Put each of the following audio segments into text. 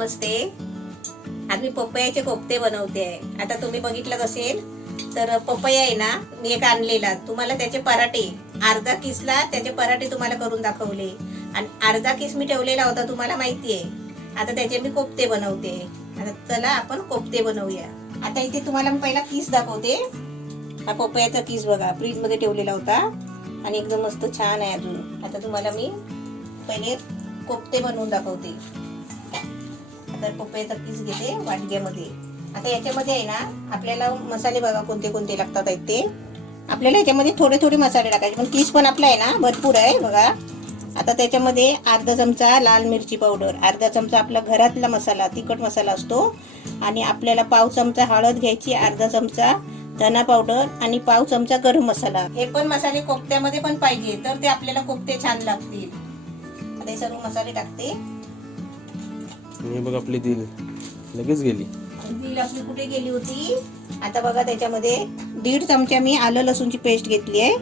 नमस्ते. आज मी पपयाचे कोफ्ते बनवते आहे. आता तुम्ही बघितलं असेल तर पपया आहे ना, मी एक आणलेला. तुम्हाला त्याचे पराठे अर्धा किसला त्याचे पराठे तुम्हाला करून दाखवले आणि अर्धा किस मी ठेवलेला होता, तुम्हाला माहिती आहे. आता त्याचे मी कोफ्ते बनवते. आता चला आपण कोफ्ते बनवूया. आता इथे तुम्हाला मी पहिला किस दाखवते. हा पपयाचा किस बघा, फ्रीज मध्ये ठेवलेला होता आणि एकदम मस्त छान आहे. अजून आता तुम्हाला मी पहिले कोफ्ते बनवून दाखवते. आता पपयाचा किस घेते वाटग्यामध्ये. आता याच्यामध्ये आहे ना, आपल्याला मसाले बघा कोणते कोणते लागतात आहेत ते. आपल्याला याच्यामध्ये थोडे थोडे मसाले टाकायचे, पण किस पण आपला आहे ना भरपूर आहे बघा. आता त्याच्यामध्ये अर्धा चमचा लाल मिरची पावडर, अर्धा चमचा आपला घरातला मसाला तिखट मसाला असतो, आणि आपल्याला पाव चमचा हळद घ्यायची, अर्धा चमचा धना पावडर आणि पाव चमचा गरम मसाला. हे पण मसाले कोफ्त्यामध्ये पण पाहिजे, तर ते आपल्याला कोफ्ते छान लागतील. आता हे सर्व मसाले टाकते. हे बघ आपली दिल लगेच गेली. दिल आपली कुठे गेली होती. आता बघा त्याच्यामध्ये 1.5 चमचा मी आलं लसूणची पेस्ट घेतली आहे.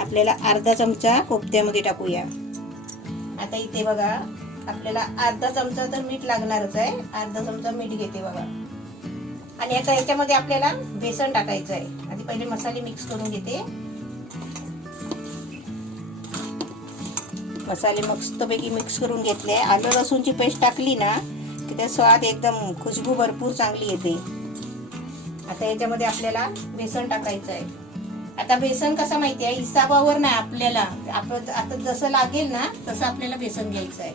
आपल्याला अर्धा चमचा कोफ्त्यामध्ये टाकूया. आता इथे बघा आपल्याला अर्धा चमचा तर मीठ लागणारच आहे. अर्धा चमचा मीठ घेते बघा. आणि आता याच्यामध्ये आपल्याला बेसन टाकायचं आहे. आधी पहिले मसाले मिक्स करून घेते. मसाले मस्तपैकी मिक्स करून घेतले. आलं लसूणची पेस्ट टाकली ना की त्या स्वाद एकदम खुशबू भरपूर चांगली येते. आता याच्यामध्ये आपल्याला बेसन टाकायचं आहे. आता बेसन कसं माहिती आहे, हिसाबावर नाही, आपल्याला आपण आता जसं लागेल ना तसं आपल्याला बेसन घ्यायचं आहे.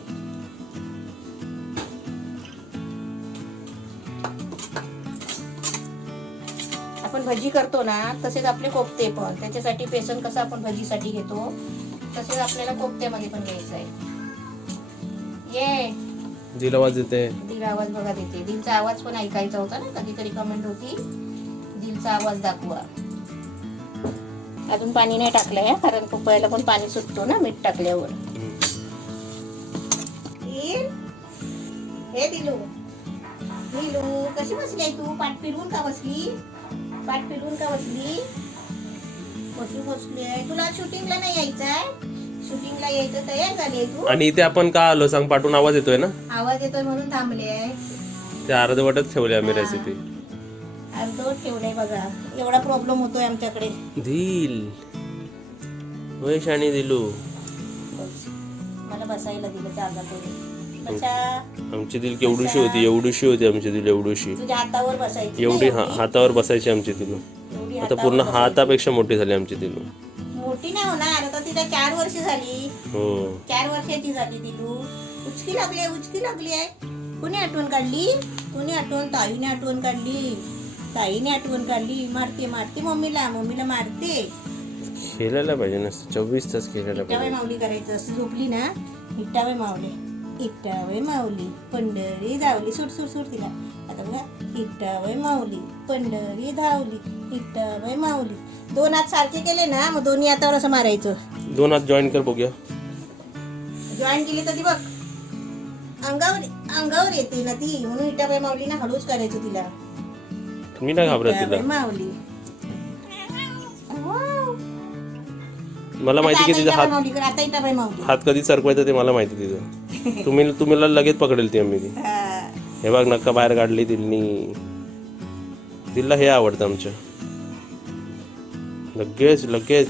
आपण भजी करतो ना तसेच आपले कोफ्ते पण, त्याच्यासाठी बेसन कसं आपण भजीसाठी घेतो तसेच आपल्याला कोफ्त्यामध्ये पण घ्यायचं आहे. ये दिल आवाज येते. दिल आवाज बघा देते. दिलचा आवाज पण ऐकायचा होता ना, कधीतरी कमेंट होती दिलचा आवाज दाखवा. अजून पाणी नाही टाकलंय कारण पपयाला पण पाणी सुटतो ना मीठ टाकल्यावर. हे दिलू दिलू कशी बसली तू? पाठ फिरवून का बसली? पाठ फिरवून का बसली? बसली आहे. तुला शूटिंगला नाही यायचंय? शूटिंगला यायचं तयार झाली आहे तू? आणि इथे आपण का आलो सांग? पाठून आवाज येतोय ना. आवाज येतोय म्हणून थांबले आहे. ते अर्धवटच ठेवले आम्ही रेसिपी. अर्धवट ठेवलंय बघा. एवढा प्रॉब्लेम होतोय आमच्याकडे. दिल वैश आणि दिलू मला बसायला दिलं जागा करून. बसा. आमची दिल केवढीशी होती, एवढीशी होती आमची दिल, एवढीशी. तुझ्या हातावर बसायची. एवढी हातावर बसायची आमची दिलू. एवढी आता पूर्ण हातावर हातापेक्षा मोठी झाली आमची दिलू. मोठी नाही होणार आता, तिला 4 वर्ष झाली. हो 4 वर्षाची झाली दिलू. उचकी लागली आहे, उचकी लागली आहे. कोणी आठवण काढली? कोणी आठवण? ताईने आठवण काढली. ताईने आठवण काढली. मारते मारते मम्मीला, मम्मीला मारते. खेळायला पाहिजे नसतं, 24 तास खेळायला इट्टावे पाहिजे. माऊली करायचं असं. झोपली ना इट्टावे माऊली, इट्टावे माऊली पंढरी धावली. सुट सुट सुट तिला. आता बघा, इट्टावे माऊली पंढरी धावली, इट्टावे माऊली. 2 हात सारखे केले ना मग दोन्ही हातावर असं मारायचं. 2 हात जॉईन कर बघूया. जॉईन केली तर ती बघ अंगावर येते ना ती, म्हणून इट्टावे माऊली ना हळूच करायचं तिला. मी नाही घाबरत तिला. इट्टावे माऊली. मला माहिती की तिचा हात माऊली कर. आता इट्टावे माऊली. हात कधी सरकवायचा ते मला माहिती तिचं. तुम्हाला लगेच पकडेल ती आम्ही ती. हा. हे बघ नक्का बाहेर काढली तिला. तिला हे आवडतं आमच्या. लगेच लगेच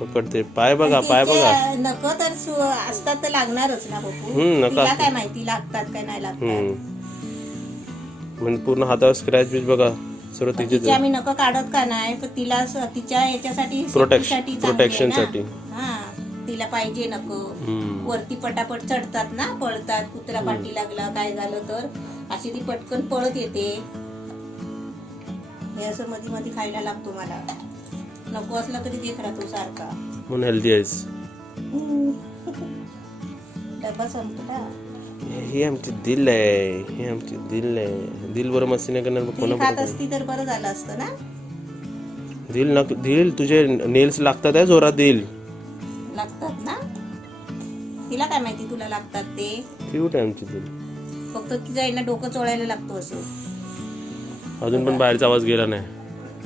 पकडते. पाय बघा, पाय बघा. नको तर असतात तर लागणारच ना बघू. नका तिला काय माहिती लागतात काय नाही लागतात. म्हणजे पूर्ण हातावर स्क्रॅच बीच बघा सर्व तिचे. तिचे आम्ही नको काढत का नाही, पण तिला तिच्या याच्यासाठी प्रोटेक्शन साठी. हा तिला पाहिजे नको. वरती पटापट चढतात ना, पळतात. कुत्रा पाठी लागला काय झालं तर अशी ती पटकन पळत येते. हे असं मध्ये मध्ये खायला लागतो मला. नको असला तरी देत राहतो सारखा. म्हणून हेल्दी आहेस. डबा संपतो का? ही आमची दिल आहे, ही आमची दिल आहे. दिल बरं मस्ती नाही करणार ती खात असती तर बरं झालं असतं ना. दिल तुझे नेल्स लागतात आहे जोरात. दिल लागतात ना. तिला काय माहिती तुला लागतात ते. क्यूट आहे आमची दिल. फक्त तिच्या आईला डोकं चोळायला लागतो असं. अजून पण बाहेरचा आवाज गेला नाही.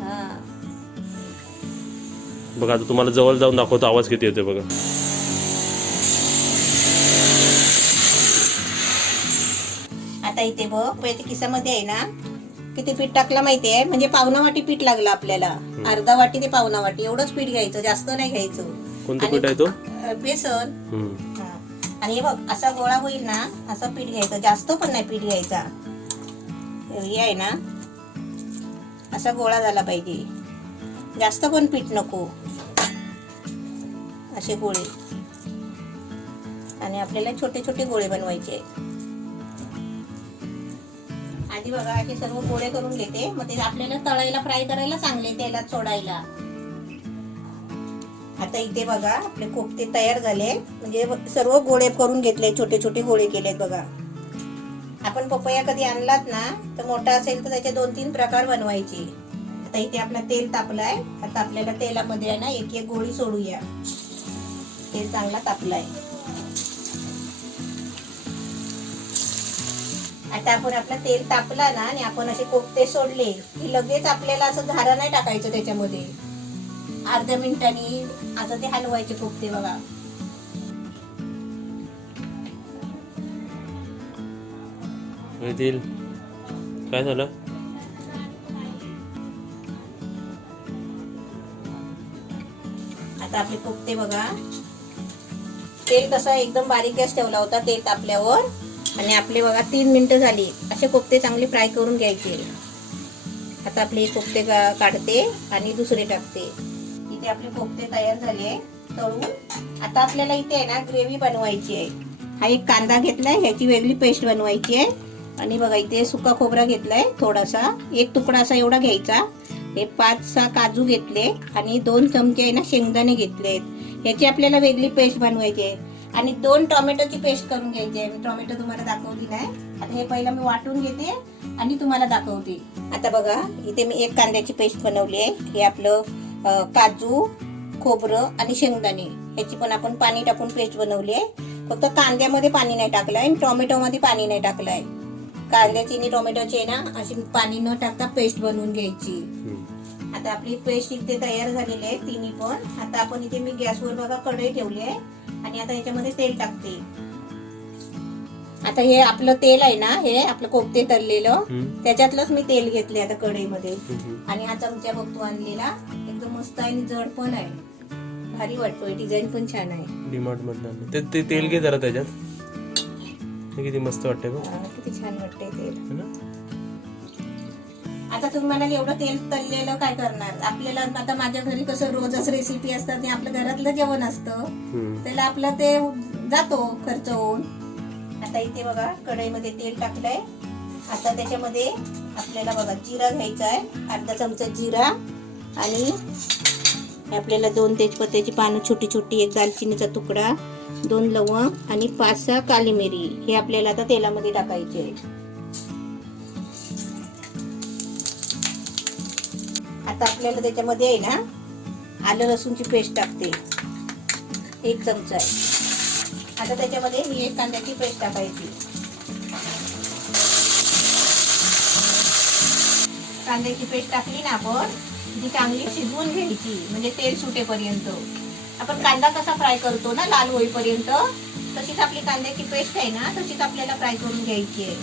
हा बघा आता तुम्हाला जवळ जाऊन दाखवतो आवाज किती येतोय बघा. आता इथे बघ पपयाच्या किसामध्ये आहे ना किती पीठ टाकलं माहितीये, म्हणजे पावणा वाटी पीठ लागलं आपल्याला. अर्धा वाटी ते पावणा वाटी एवढंच पीठ घ्यायचं, जास्त नाही घ्यायचं. कोणतं पीठ आहे तो? बेसन. हम्म. आणि हे बघ असा गोळा होईल ना, असं पीठ घ्यायचं, जास्त पण नाही पीठ घ्यायचा. हे आहे ना असा गोळा झाला पाहिजे, जास्त पण पीठ नको. असे गोळे, आणि आपल्याला छोटे छोटे गोळे बनवायचे. आधी बघा असे सर्व गोळे करून घेते, मग ते आपल्याला तळायला फ्राय करायला चांगले तेलात सोडायला. आता इथे बघा आपले कोफ्ते तयार झाले, म्हणजे सर्व गोळे करून घेतले, छोटे छोटे गोळे केलेत बघा. आपण पपया कधी आणलात ना तर मोठा असेल तर त्याचे 2-3 प्रकार बनवायचे. आता इथे आपला तेल तापलाय. आता आपल्याला तेलामध्ये आहे ना एक एक गोळी सोडूया. तेल चांगला तापलाय. आता आपण आपला तेल तापला ना आणि आपण असे कोफ्ते सोडले की लगेच आपल्याला असं झारा नाही टाकायचं त्याच्यामध्ये. अर्ध्या मिनिटांनी आता ते हलवायचे कोफ्ते बघा. दिल काय झालं? आता आपले कोफ्ते बघा, तेल कसं एकदम बारीक गॅस ठेवला होता तेल तापल्यावर, आणि आपले बघा 3 मिनिटं झाली. असे कोफ्ते चांगले फ्राय करून घ्यायचे. आता आपले कोफ्ते काढते आणि दुसरे टाकते. इथे आपले कोफ्ते तयार झाले तळून. आता आपल्याला इथे आहे ना ग्रेव्ही बनवायची आहे. हा एक कांदा घेतलाय, ह्याची वेगळी पेस्ट बनवायची आहे. आणि बघा इथे सुका खोबरा घेतलाय थोडासा, एक तुकडा असा एवढा घ्यायचा. हे 5-6 काजू घेतले आणि 2 चमचे आहे ना शेंगदाणे घेतलेत. याची आपल्याला वेगळी पेस्ट बनवायची आहे. आणि 2 टोमॅटोची पेस्ट करून घ्यायची आहे. मी टोमॅटो तुम्हाला दाखवली नाही. आता हे पहिलं मी वाटून घेते आणि तुम्हाला दाखवते. आता बघा इथे मी एक कांद्याची पेस्ट बनवली आहे. हे आपलं काजू, खोबरं आणि शेंगदाणे ह्याची पण आपण पाणी टाकून पेस्ट बनवली आहे. फक्त कांद्यामध्ये पाणी नाही टाकलंय आणि टोमॅटोमध्ये पाणी नाही टाकलंय. कांद्याची आणि टोमॅटोची आहे ना अशी पाणी न टाकता पेस्ट बनवून घ्यायची. आता आपली पेस्ट इथे तयार झालेली आहे तिन्ही पण. आता आपण इथे मी गॅसवर बघा कढई ठेवली आहे आणि आता याच्यामध्ये तेल टाकते. आता हे आपलं तेल आहे ना, हे आपलं कोफ्ते तळलेलं, त्याच्यातलंच मी तेल घेतले आता कढईमध्ये. आणि हा चमचा बघतो आणलेला, एकदम मस्त आहे आणि जड पण आहे, भारी वाटतोय, डिझाईन पण छान आहे. डीमार्ट मधलं ते तेल घे जरा त्याच्यात. किती मस्त वाटतंय बघ, किती छान वाटतंय तेल. आता तुम्हाला एवढं तेल तळलेलं काय करणार? आपल्याला आता माझ्या घरी कसं रोजच रेसिपी असतात आणि आपलं घरातलं जेवण असतं, त्याला आपलं ते जातो खर्च होऊन. आता इथे बघा कढईमध्ये तेल टाकलंय. आता त्याच्यामध्ये आपल्याला बघा जिरा घ्यायचा आहे, अर्धा चमचा जिरा. आणि आपल्याला 2 तेजपत्त्याची पानं छोटी छोटी, 1 दालचिनीचा तुकडा, 2 लवंग आणि 5-6 काली मिरी हे आपल्याला आता तेलामध्ये टाकायचे. आता आपल्याला त्याच्यामध्ये आहे ना आलं लसूणची पेस्ट टाकते, 1 चमचा आहे. आता त्याच्यामध्ये ही एक कांद्याची पेस्ट टाकायची. कांद्याची पेस्ट टाकली ना आपण, ती चांगली शिजवून घ्यायची, म्हणजे तेल सुटेपर्यंत. आपण कांदा कसा फ्राय करतो ना लाल होईपर्यंत, तशीच आपली कांद्याची पेस्ट आहे ना तशीच आपल्याला फ्राय करून घ्यायची आहे.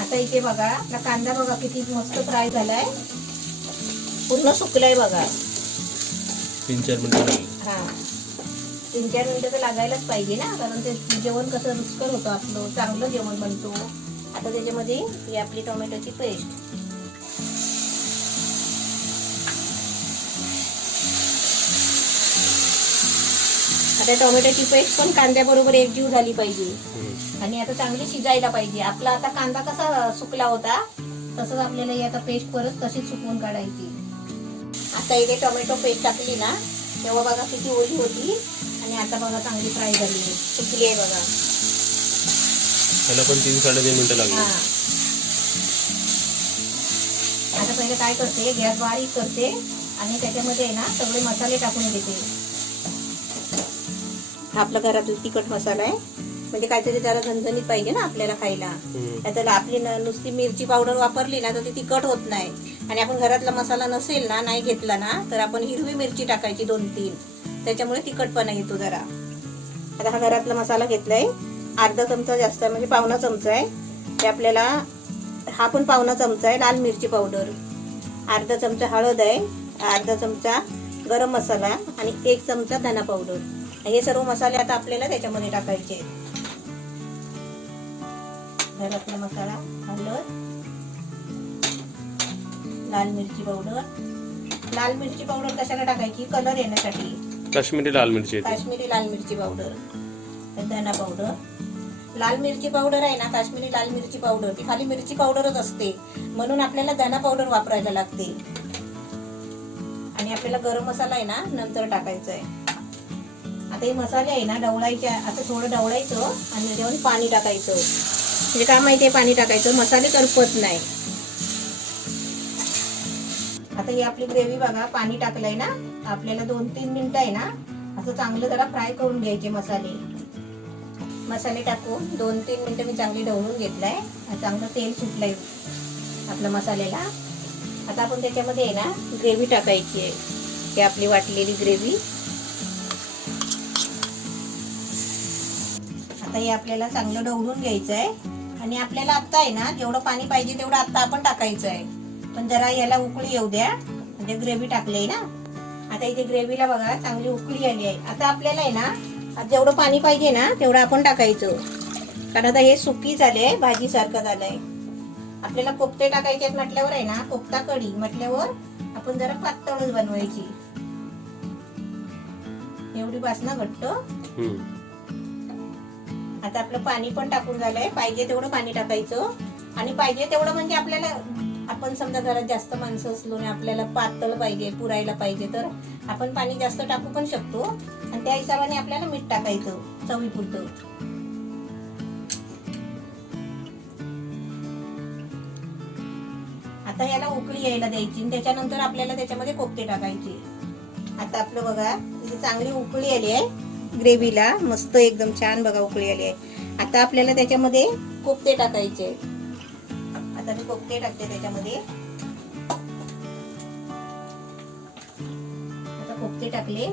आता इथे बघा आपला कांदा बघा किती मस्त फ्राय झालाय, पूर्ण सुकलाय बघा. 3-4 मिनिटं. हा 3-4 मिनिटं तर लागायलाच पाहिजे ना, कारण ते जेवण कसं रुचकर होतं, आपलं चांगलं जेवण बनतो. आता त्याच्यामध्ये ही आपली टोमॅटोची पेस्ट, आता टोमॅटोची पेस्ट पण कांद्याबरोबर एकजीव झाली पाहिजे. आणि आता चांगली शिजायला पाहिजे. आपला आता कांदा कसा सुकला होता तसंच आपल्याला ही आता पेस्ट परत तशीच सुकवून काढायची. आता इथे टोमॅटो पेस्ट टाकली ना तेव्हा बघा किती ओली होती, आणि आता बघा चांगली फ्राय झाली, सुकली आहे बघा. त्याला पण 3-3.5 मिनिटं लागली. आता पहिले काय करते, गॅस बारीक करते आणि त्याच्यामध्ये आहे ना सगळे मसाले टाकून घेते. हा आपला घरातला तिखट मसाला आहे, म्हणजे काहीतरी जरा झणझणीत पाहिजे ना आपल्याला खायला. त्याला आपली नुसती मिरची पावडर वापरली ना तर ती तिखट होत नाही. आणि आपण घरातला मसाला नसेल ना, नाही घेतला ना, तर आपण हिरवी मिरची टाकायची 2-3, त्याच्यामुळे तिखटपणा येतो जरा. आता हा घरातला मसाला घेतलाय अर्धा चमचा जास्त आहे, म्हणजे पावणा चमचा आहे. ते आपल्याला हा पण पावणा चमचा आहे लाल मिरची पावडर, अर्धा चमचा हळद आहे, अर्धा चमचा गरम मसाला आणि 1 चमचा धना पावडर. हे सर्व मसाले आता आपल्याला त्याच्यामध्ये टाकायचे आहेत. घरातला मसाला, हळद, लाल मिरची पावडर. लाल मिरची पावडर कशाला टाकायची? कलर येण्यासाठी. काश्मीरी लाल मिरची येते. काश्मीरी लाल मिरची पावडर, धना पावडर. लाल मिरची पावडर आहे ना, काश्मीरी लाल मिरची पावडर ती खाली मिरची पावडरच असते, म्हणून आपल्याला धना पावडर वापरायला लागते. आणि आपल्याला गरम मसाला आहे ना नंतर टाकायचा आहे. आता हे मसाले आहे ना ढवळायचे, असं थोडं ढवळायचं आणि त्याच्यामध्ये पाणी टाकायचं. म्हणजे काय माहितीये, पाणी टाकायचं, मसाले करपत नाही. आता ही आपली ग्रेव्ही बघा, पाणी टाकलंय ना, आपल्याला 2-3 मिनिटं आहे ना असं चांगलं जरा फ्राय करून घ्यायचे मसाले टाकून 2-3 मिनिटं मी चांगली ढवळून घेतलाय. चांगलं तेल सुटलंय आपल्या मसाल्याला. आता आपण त्याच्यामध्ये आहे ना ग्रेव्ही टाकायची आहे, ही आपली वाटलेली ग्रेव्ही. आता हे आपल्याला चांगलं ढवळून घ्यायचं आहे. आणि आपल्याला आता आहे ना जेवढं पाणी पाहिजे तेवढं आता आपण टाकायचं आहे, पण जरा याला उकळी येऊ द्या. म्हणजे ग्रेव्ही टाकली ना, आता इथे ग्रेव्हीला बघा चांगली उकळी आली आहे. आता आपल्याला आहे ना जेवढं पाणी पाहिजे ना तेवढं आपण टाकायचं, कारण आता हे सुकी झाले, भाजी सारखं झालंय. आपल्याला कोफ्ते टाकायचे आहेत म्हटल्यावर आहे ना, कोफ्ता कढी म्हटल्यावर आपण जरा पातळच बनवायची, एवढी बास ना घट्ट. आता आपलं पाणी पण टाकून झालंय, पाहिजे तेवढं पाणी टाकायचं. आणि पाहिजे तेवढं म्हणजे आपल्याला, आपण समजा घरात जास्त माणसं असलो आणि आपल्याला पातळ पाहिजे, पुरायला पाहिजे, तर आपण पाणी जास्त टाकू पण शकतो. आणि त्या हिशोबाने आपल्याला मीठ टाकायचं चवीपुरतं. आता याला उकळी यायला द्यायची आणि त्याच्यानंतर आपल्याला त्याच्यामध्ये कोफ्ते टाकायचे. आता आपलं बघा इथे चांगली उकळी आली आहे ग्रेव्हीला, मस्त एकदम छान बघा उकळी आली आहे. आता आपल्याला त्याच्यामध्ये कोफ्ते टाकायचे. आता मी कोफ्ते टाकते त्याच्यामध्ये. आता कोफ्ते टाकले.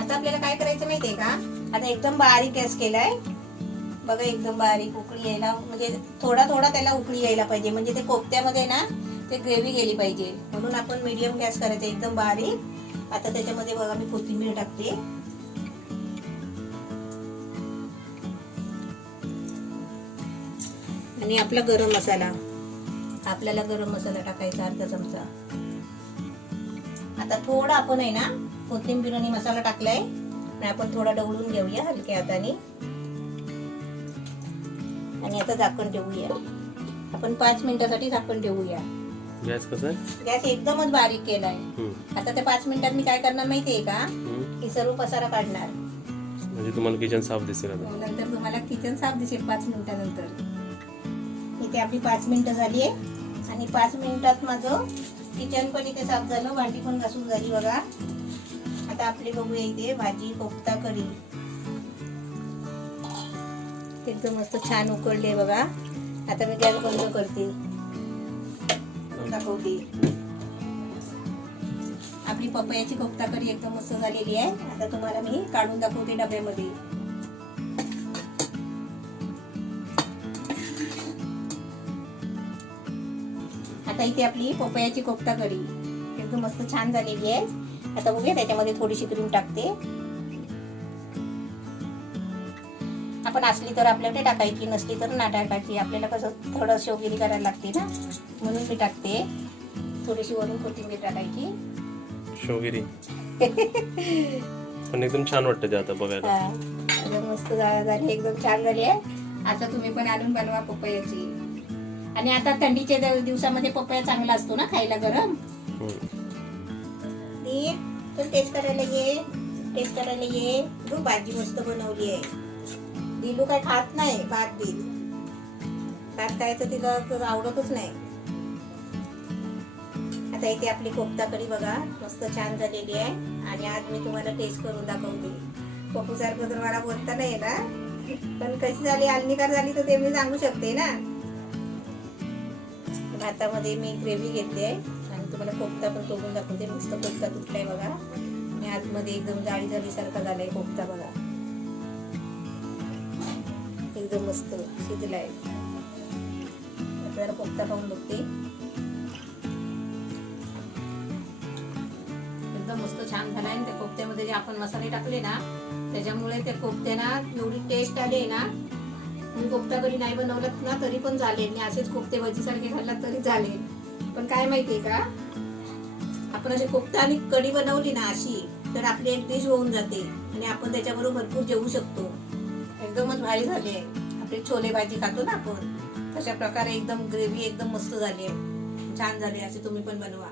आता आपल्याला काय करायचं माहितीये का, आता एकदम बारीक गॅस केलाय बघा, एकदम बारीक उकळी यायला, म्हणजे थोडा थोडा त्याला उकळी यायला पाहिजे, म्हणजे ते कोफ्त्यामध्ये ना ते ग्रेव्ही गेली पाहिजे, म्हणून आपण मीडियम गॅस करायचा एकदम बारीक. आता त्याच्यामध्ये बघा मी कोथिंबीर टाकते. आणि आपला गरम मसाला, आपल्याला गरम मसाला टाकायचा अर्धा चमचा. आता थोडा आपण आहे ना कोथिंबीर आणि मसाला टाकलाय आणि आपण थोडा ढवळून घेऊया हलक्या हाताने. आणि आता झाकण ठेवूया आपण 5 मिनिटासाठी झाकण ठेवूया. गॅस कसा आहे? गॅस एकदमच बारीक केलाय. आता त्या 5 मिनिटात मी काय करणार माहितीये का, की सर्व पसारा काढणार, म्हणजे तुम्हाला किचन साफ दिसेल. नंतर तुम्हाला किचन साफ दिसेल 5 मिनिटानंतर. इथे आपली 5 मिनिटं झाली आहे आणि 5 मिनिटात माझं किचन पण इथे साफ झालं, भांडी पण घासून झाली बघा. आता आपली बघूया इथे भाजी कोफ्ता कढी एकदम मस्त छान उकळले बघा. आता मी गॅस बंद करते, दाखवते. आपली पपयाची कोफ्ता कढी एकदम मस्त झालेली आहे. आता तुम्हाला मी काढून दाखवते डब्यामध्ये. आता इथे आपली पपयाची कोफ्ता कढी एकदम मस्त छान झालेली आहे. आता बघूया त्याच्यामध्ये थोडीशी क्रीम टाकते. आपण असली तर आपल्याकडे टाकायची, नसली तर ना टाकायची. आपल्याला कसं थोडं शोगिरी करायला लागते ना, म्हणून मी टाकते. थोडीशी वरून कोथिंबीर टाकायची. शोगिरी पण एकदम छान वाटतं ते आता बघायला. एकदम मस्त झाली, एकदम छान झाली आहे. आता तुम्ही पण आणून बनवा पपयाची. आणि आता थंडीच्या दिवसामध्ये पपया चांगला असतो ना खायला गरम. टेस्ट करायला ये. भाजी मस्त बनवली आहे. दिलू काय खात नाही भात बिल, भात खायचं तिला आवडतच नाही. आता इथे आपली कोफ्ता कढी बघा मस्त छान झालेली आहे. आणि आज मी तुम्हाला टेस्ट करून दाखवते. पप्पू सारखं तर मला बोलता नाही ना, पण कशी झाली, अलनिकार झाली तर ते मी सांगू शकते ना. भातामध्ये मी ग्रेव्ही घेतली आहे आणि तुम्हाला कोफ्ता पण तोडून दाखवते. मस्त कोफ्ता तुटलाय बघा आणि आतमध्ये एकदम जाळी सारखा झालाय कोफ्ता बघा. एकदम मस्त शिजलाय. जरा कोफ्ता खाऊन बघते. एकदम मस्त छान झालाय. त्या कोफ्त्यामध्ये जे आपण मसाले टाकले ना त्याच्यामुळे त्या कोफ्त्याना एवढी टेस्ट आली ना. मी कोफ्ता कधी नाही बनवलात ना तरी पण चालेल. मी असेच कोफ्ते भजीसारखे खाल्लात तरी चालेल. पण काय माहितीये का, आपण असे कोफ्ता आणि कढी बनवली ना अशी तर आपली एक डिश होऊन जाते आणि आपण त्याच्याबरोबर भरपूर जेवू शकतो. एकदमच भारी झाली आहे. आपली छोले भाजी खातो ना आपण तशा प्रकारे एकदम ग्रेव्ही एकदम मस्त झाली आहे. छान झाली. असे तुम्ही पण बनवा.